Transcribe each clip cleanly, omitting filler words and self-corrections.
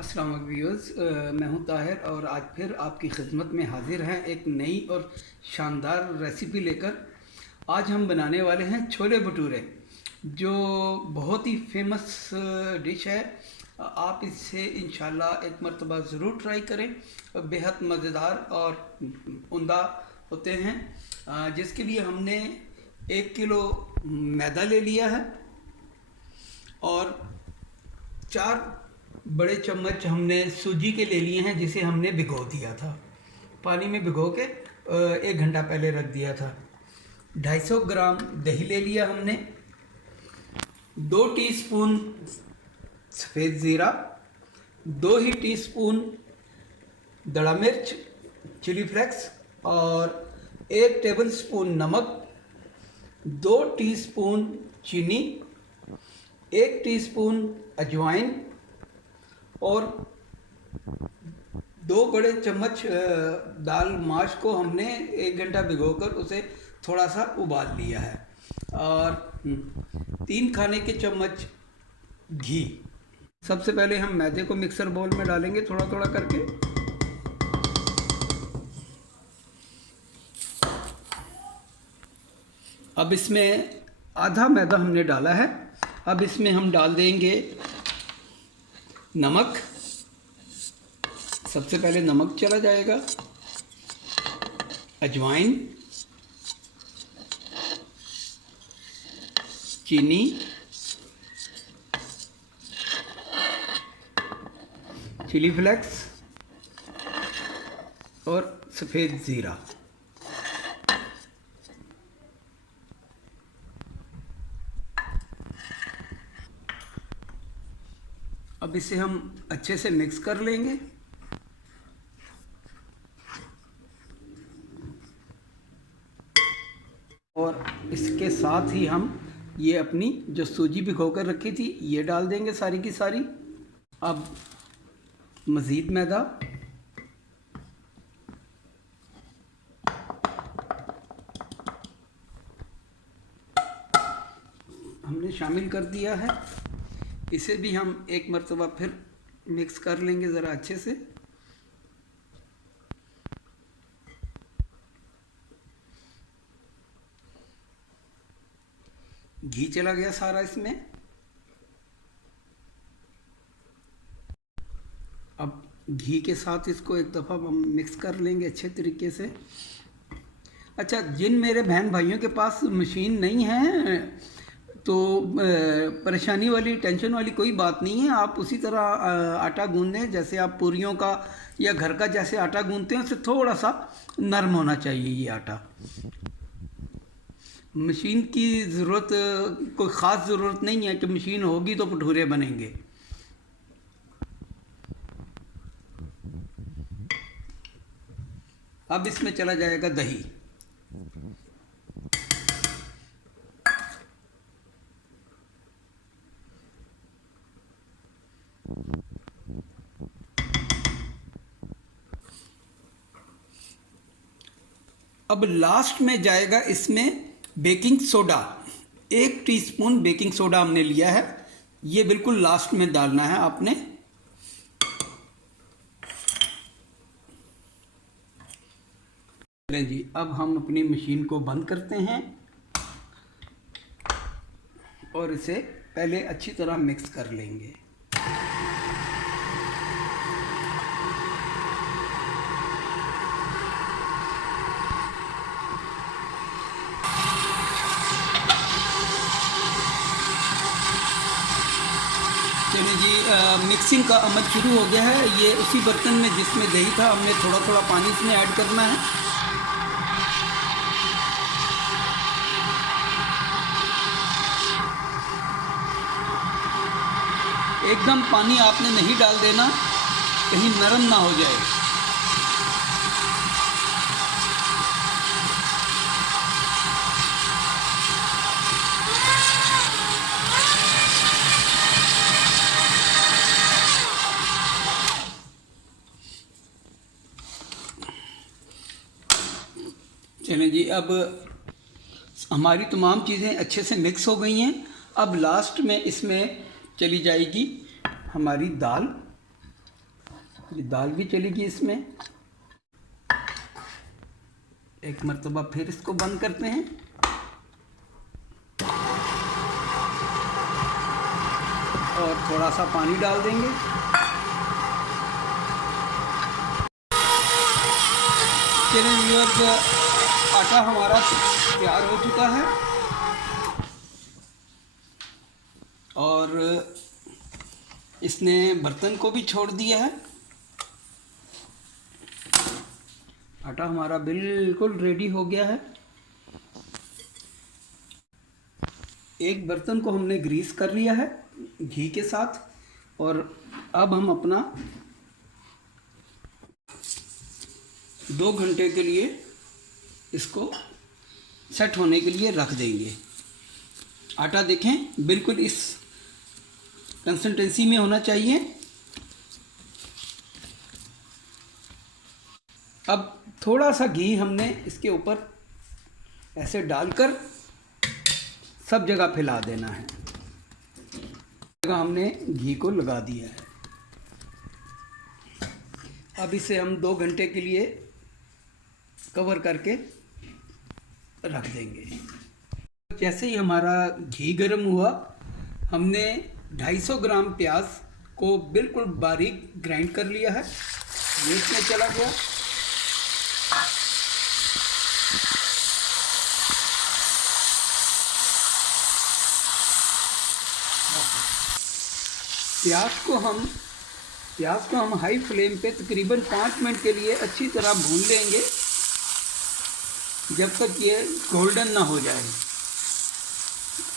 अस्सलाम वालेकुम व्यूअर्स, मैं हूं ताहिर और आज फिर आपकी खिदमत में हाजिर हैं एक नई और शानदार रेसिपी लेकर। आज हम बनाने वाले हैं छोले भटूरे, जो बहुत ही फेमस डिश है। आप इससे इंशाल्लाह एक मरतबा ज़रूर ट्राई करें। बेहद मज़ेदार और उम्दा होते हैं। जिसके लिए हमने 1 किलो मैदा ले लिया है और 4 बड़े चम्मच हमने सूजी के ले लिए हैं, जिसे हमने भिगो दिया था, पानी में भिगो के 1 घंटा पहले रख दिया था। 250 ग्राम दही ले लिया हमने, 2 टीस्पून सफ़ेद ज़ीरा, 2 ही टीस्पून दड़ा मिर्च चिली फ्लेक्स और 1 टेबलस्पून नमक, 2 टीस्पून चीनी, 1 टीस्पून अजवाइन और 2 बड़े चम्मच दाल माश को हमने 1 घंटा भिगोकर उसे थोड़ा सा उबाल लिया है और 3 खाने के चम्मच घी। सबसे पहले हम मैदे को मिक्सर बाउल में डालेंगे थोड़ा थोड़ा करके। अब इसमें आधा मैदा हमने डाला है। अब इसमें हम डाल देंगे नमक। सबसे पहले नमक चला जाएगा, अजवाइन, चीनी, चिली फ्लेक्स और सफ़ेद ज़ीरा। अब इसे हम अच्छे से मिक्स कर लेंगे। और इसके साथ ही हम ये अपनी जो सूजी भिगो कर रखी थी ये डाल देंगे सारी की सारी। अब मज़ीद मैदा, हमने शामिल कर दिया है। इसे भी हम एक मरतबा फिर मिक्स कर लेंगे ज़रा अच्छे से। घी चला गया सारा इसमें। अब घी के साथ इसको एक दफ़ा हम मिक्स कर लेंगे अच्छे तरीके से। अच्छा, जिन मेरे बहन भाइयों के पास मशीन नहीं है तो परेशानी वाली टेंशन वाली कोई बात नहीं है। आप उसी तरह आटा गूंदें जैसे आप पूरियों का या घर का जैसे आटा गूंदते हैं, उससे थोड़ा सा नरम होना चाहिए ये आटा। मशीन की ज़रूरत, कोई ख़ास ज़रूरत नहीं है कि मशीन होगी तो भटूरे बनेंगे। अब इसमें चला जाएगा दही। अब लास्ट में जाएगा इसमें baking soda. 1 teaspoon baking soda हमने लिया है, ये बिल्कुल लास्ट में डालना है आपने। चलें जी, अब हम अपनी मशीन को बंद करते हैं और इसे पहले अच्छी तरह मिक्स कर लेंगे। चलिए जी, मिक्सिंग का अमल शुरू हो गया है। ये उसी बर्तन में जिसमें दही था हमने थोड़ा थोड़ा पानी इसमें ऐड करना है। एकदम पानी आपने नहीं डाल देना, कहीं नरम ना हो जाए। चलें जी, अब हमारी तमाम चीज़ें अच्छे से मिक्स हो गई हैं। अब लास्ट में इसमें चली जाएगी हमारी दाल। दाल भी चलेगी इसमें। एक मरतबा फिर इसको बंद करते हैं। और थोड़ा सा पानी डाल देंगे। चलिए व्यूअर्स, आटा हमारा तैयार हो चुका है और इसने बर्तन को भी छोड़ दिया है। आटा हमारा बिल्कुल रेडी हो गया है। एक बर्तन को हमने ग्रीस कर लिया है घी के साथ और अब हम अपना 2 घंटे के लिए इसको सेट होने के लिए रख देंगे। आटा देखें बिल्कुल इस कंसिस्टेंसी में होना चाहिए। अब थोड़ा सा घी हमने इसके ऊपर ऐसे डालकर सब जगह फैला देना है। जगह हमने घी को लगा दिया है। अब इसे हम 2 घंटे के लिए कवर करके रख देंगे। जैसे ही हमारा घी गर्म हुआ, हमने 250 ग्राम प्याज को बिल्कुल बारीक ग्राइंड कर लिया है। ये इसमें चला गया। प्याज को हम हाई फ्लेम पे तकरीबन 5 मिनट के लिए अच्छी तरह भून लेंगे, जब तक ये गोल्डन ना हो जाए।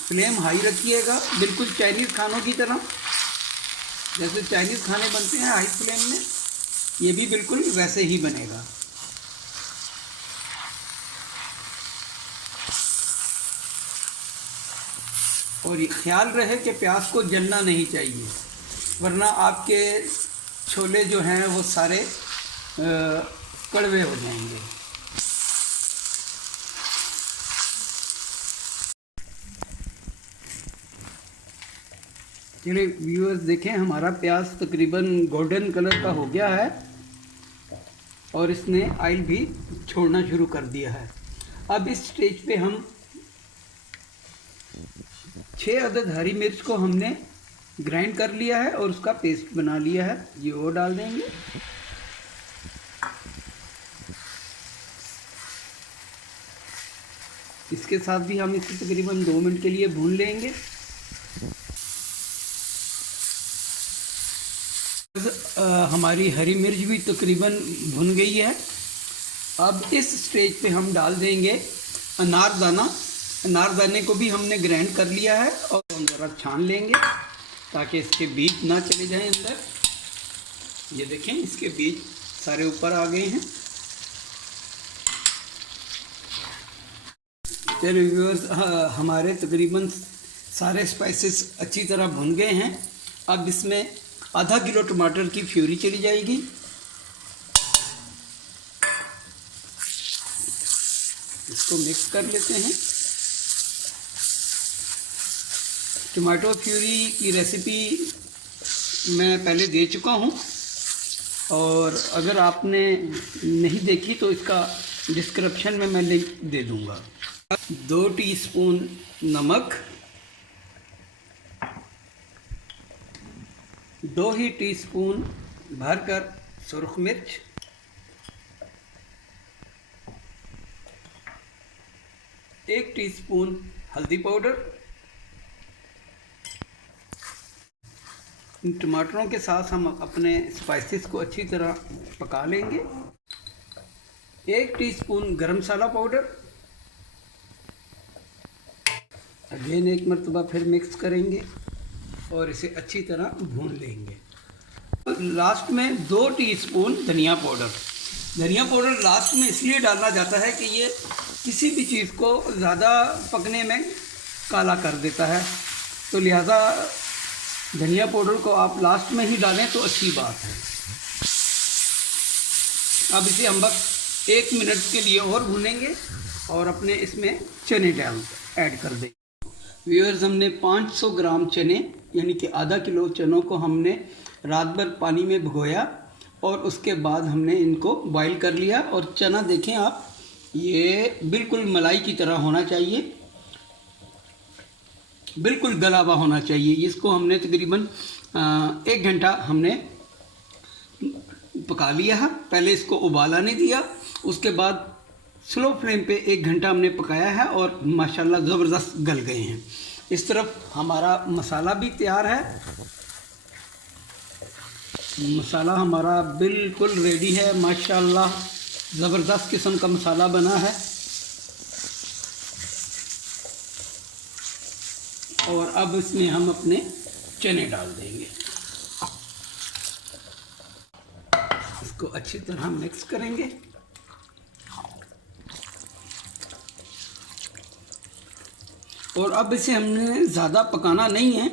फ्लेम हाई रखिएगा, बिल्कुल चाइनीज़ खानों की तरह। जैसे चाइनीज़ खाने बनते हैं हाई फ्लेम में, ये भी बिल्कुल वैसे ही बनेगा। और ये ख्याल रहे कि प्याज को जलना नहीं चाहिए, वरना आपके छोले जो हैं वो सारे कड़वे हो जाएंगे। चलिए व्यूअर्स, देखें हमारा प्याज तकरीबन गोल्डन कलर का हो गया है और इसने ऑयल भी छोड़ना शुरू कर दिया है। अब इस स्टेज पे हम 6 अदद हरी मिर्च को हमने ग्राइंड कर लिया है और उसका पेस्ट बना लिया है, ये वो डाल देंगे। इसके साथ भी हम इसे तकरीबन 2 मिनट के लिए भून लेंगे। हमारी हरी मिर्च भी तकरीबन भुन गई है। अब इस स्टेज पे हम डाल देंगे अनारदाना। अनारदाने को भी हमने ग्राइंड कर लिया है और हम ज़रा छान लेंगे ताकि इसके बीज ना चले जाएं अंदर। ये देखें, इसके बीज सारे ऊपर आ गए हैं। चलिए व्यूअर्स, हमारे तकरीबन सारे स्पाइसेस अच्छी तरह भुन गए हैं। अब इसमें आधा किलो टमाटर की प्यूरी चली जाएगी। इसको मिक्स कर लेते हैं। टमाटो प्यूरी की रेसिपी मैं पहले दे चुका हूं और अगर आपने नहीं देखी तो इसका डिस्क्रिप्शन में मैं लिंक दे दूंगा। 2 टीस्पून नमक, 2 ही टीस्पून भरकर सुर्ख मिर्च, 1 टीस्पून हल्दी पाउडर। इन टमाटरों के साथ हम अपने स्पाइसेस को अच्छी तरह पका लेंगे। 1 टीस्पून गरम मसाला पाउडर। अगेन एक मरतबा फिर मिक्स करेंगे और इसे अच्छी तरह भून लेंगे। लास्ट में 2 टीस्पून धनिया पाउडर। धनिया पाउडर लास्ट में इसलिए डालना जाता है कि ये किसी भी चीज़ को ज़्यादा पकने में काला कर देता है, तो लिहाजा धनिया पाउडर को आप लास्ट में ही डालें तो अच्छी बात है। अब इसे हम बस 1 मिनट के लिए और भूनेंगे और अपने इसमें चने ऐड कर देंगे। व्यूअर्स, हमने 500 ग्राम चने यानी कि आधा किलो चनों को हमने रात भर पानी में भिगोया और उसके बाद हमने इनको बॉईल कर लिया। और चना देखें आप, ये बिल्कुल मलाई की तरह होना चाहिए, बिल्कुल गला हुआ होना चाहिए। इसको हमने तकरीबन 1 घंटा हमने पका लिया है। पहले इसको उबाला नहीं दिया, उसके बाद स्लो फ्लेम पे 1 घंटा हमने पकाया है और माशाल्लाह ज़बरदस्त गल गए हैं। इस तरफ हमारा मसाला भी तैयार है। मसाला हमारा बिल्कुल रेडी है, माशाल्लाह ज़बरदस्त किस्म का मसाला बना है। और अब इसमें हम अपने चने डाल देंगे, इसको अच्छी तरह मिक्स करेंगे। और अब इसे हमने ज़्यादा पकाना नहीं है,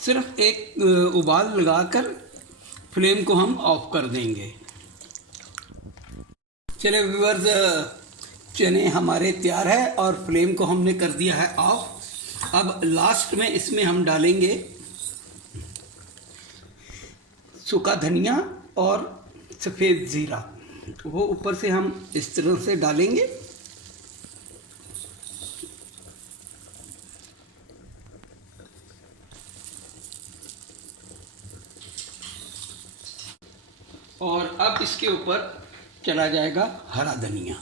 सिर्फ एक उबाल लगाकर फ्लेम को हम ऑफ कर देंगे। चलिए व्यूअर्स, चने हमारे तैयार है और फ्लेम को हमने कर दिया है ऑफ। अब लास्ट में इसमें हम डालेंगे सूखा धनिया और सफ़ेद ज़ीरा, वो ऊपर से हम इस तरह से डालेंगे। और अब इसके ऊपर चला जाएगा हरा धनिया।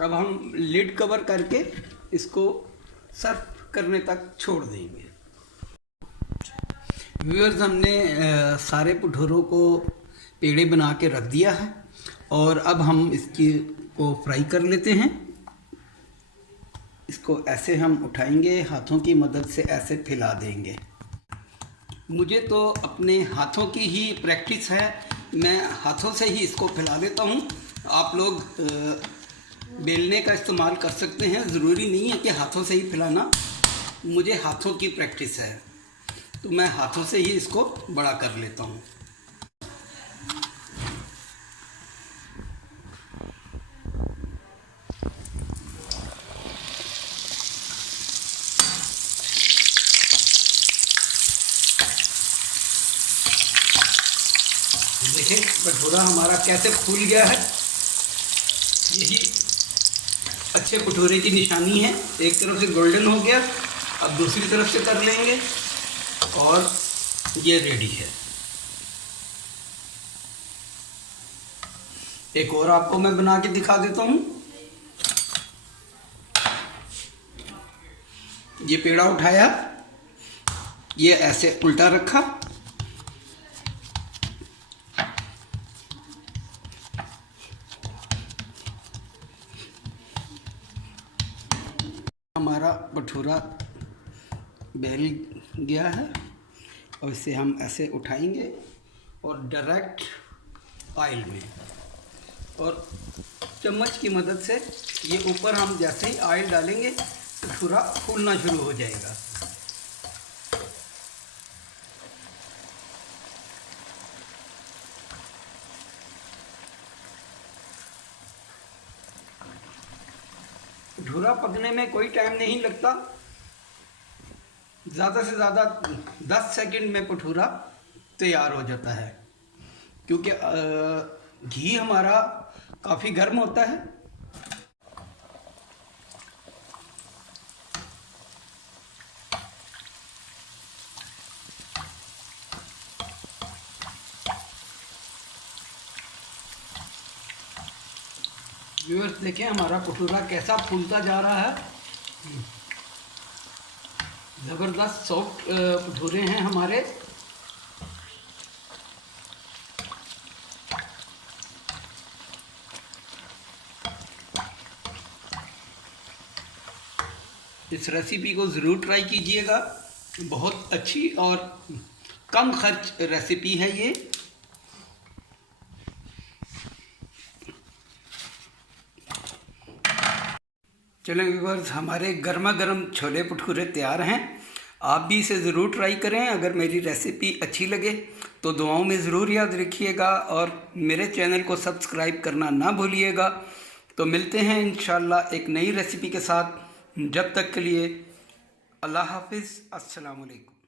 अब हम लिड कवर करके इसको सर्व करने तक छोड़ देंगे। व्यूअर्स, हमने सारे भटूरों को पेड़े बना के रख दिया है और अब हम इसकी को फ्राई कर लेते हैं। इसको ऐसे हम उठाएंगे, हाथों की मदद से ऐसे फैला देंगे। मुझे तो अपने हाथों की ही प्रैक्टिस है, मैं हाथों से ही इसको फैला लेता हूँ। आप लोग बेलने का इस्तेमाल कर सकते हैं, ज़रूरी नहीं है कि हाथों से ही फैलाना। मुझे हाथों की प्रैक्टिस है तो मैं हाथों से ही इसको बड़ा कर लेता हूँ। देखिए भटूरा हमारा कैसे फूल गया है, यही अच्छे भटूरे की निशानी है। एक तरफ से गोल्डन हो गया, अब दूसरी तरफ से कर लेंगे और ये रेडी है। एक और आपको मैं बना के दिखा देता हूँ। ये पेड़ा उठाया, ये ऐसे उल्टा रखा, हमारा भटूरा बेल गया है और इसे हम ऐसे उठाएंगे और डायरेक्ट ऑयल में, और चम्मच की मदद से ये ऊपर हम जैसे ही ऑयल डालेंगे भटूरा फूलना शुरू हो जाएगा। भटूरा पकने में कोई टाइम नहीं लगता, ज़्यादा से ज़्यादा 10 सेकंड में भटूरा तैयार हो जाता है, क्योंकि घी हमारा काफ़ी गर्म होता है। व्यूअर्स देखें हमारा भटूरा कैसा फूलता जा रहा है, ज़बरदस्त सॉफ्ट भटूरे हैं हमारे। इस रेसिपी को ज़रूर ट्राई कीजिएगा, बहुत अच्छी और कम खर्च रेसिपी है ये। चलो व्यूअर्स, हमारे गर्मा गर्म छोले भटूरे तैयार हैं। आप भी इसे ज़रूर ट्राई करें। अगर मेरी रेसिपी अच्छी लगे तो दुआओं में ज़रूर याद रखिएगा और मेरे चैनल को सब्सक्राइब करना ना भूलिएगा। तो मिलते हैं इंशाल्लाह एक नई रेसिपी के साथ। जब तक के लिए अल्लाह हाफिज़, अस्सलाम वालेकुम।